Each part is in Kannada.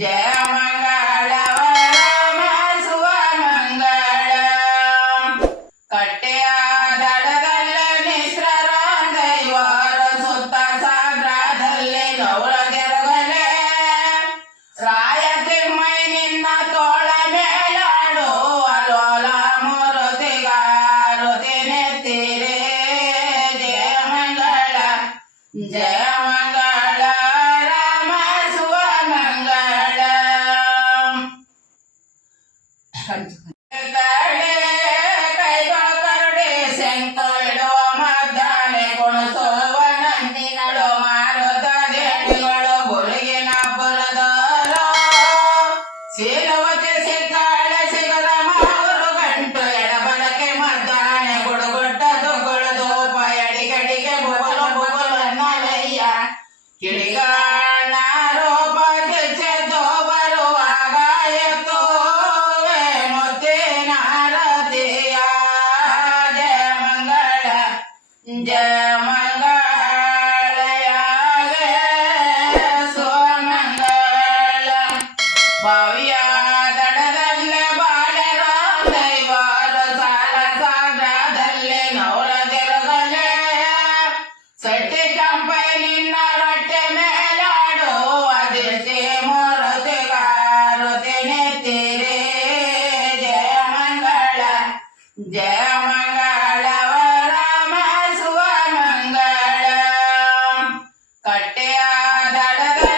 ಜಯ ಮಂಗಳವರಮ ಶುಭ ಮಂಗಳ ಕಟ್ಟೆಯ ದಡದಲ್ಲೇ ಮಿಶ್ರರ ದೈವರ ಸುತ್ತ ಸಾಗ್ರದಲ್ಲಿ ಗೌಳ ಜರುಗಲೆ ರಾಯ ತಿಮ್ಮೈ ನಿನ್ನ ತೋಳ ಮೇಲಾಡು ಅಲೋಲ ಮೂರುತಿಗಾರುತಿ ನೆತ್ತಿರೆ ಜಯ ಮಂಗಳ ಜಯ ಮಂಗಳ ರಾಮ ಶುಭ ಮಂಗಳ ಕೈಗಳು ಕರಡಿ ಶಂಕರಿಡುವ ಮದ್ದಾನೆ ಕುಣಿಸುವ ನಂದಿಗಳು ಮಾರುತ ದೇಣಿಗಳು ಬುರುಗಿನ ಬುರದೋರು ಶೀಲವತಿ ಸಿಕ್ಕಾಳ ಸಿಗದ ಮಾರು ಗಂಟು ಎಡಬಲಕ್ಕೆ ಮದ್ದಾನೆ ಗುಡುಗುಟ್ಟದು ಗುಳದೋಪ ಎಡಿಗಡಿಗೆ ಬುಗಲು ಬುಗಲು ನಲಯ್ಯ ಕಿಡಿಗಾಣ ರೂಪ ಕಿಚ್ಚೆದ್ದು ಬರುವಾಗ ಎತ್ತುವೆ ಮುತ್ತಿನ ರತಿಯ ಜಯ ಮಂಗಳ ಜಯ ಮಂಗಳಯಾಗೆ ಸುಮಂಗಳ ಭವ್ಯ ದಡದಲ್ಲೇ ಬಾಳೆರ ದೈವಾರು ಸಾಲ ಸಾಗರದಲ್ಲಿ ನೌಲ ಜರುಗಲೆ ಸಟ್ಟಿ ಚಂಪೈ ನಿನ್ನ ರೊಟ್ಟೆ ಮೇಲಾಡು ಅದಿರ್ತಿ ಮೂರುತಿಗಾರುತಿ ನೆತ್ತಿರೆ ಜಯ ಮಂಗಳ ಜಯ ಮಂಗಳವರಮ ಶುಭ ಮಂಗಳ ಕಟ್ಟೆಯ ದಡದಲ್ಲೇ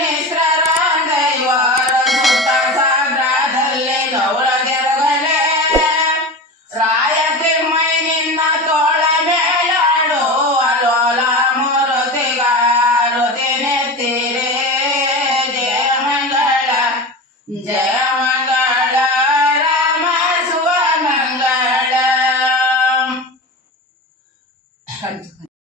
ಮಿಶ್ರರ ದೈವರ ಸುತ್ತ ಸಾಗ್ರದಲ್ಲಿ ಗೌಳ ಜರುಗಲೆ ರಾಯ ತಿಮ್ಮೈ ನಿನ್ನ ತೋಳ ಮೇಲಾಡು ಅಲೋಲ ಮೂರುತಿಗಾರುತಿ ನೆತ್ತಿರೆ ಜಯ ಮಂಗಳ ಜಯ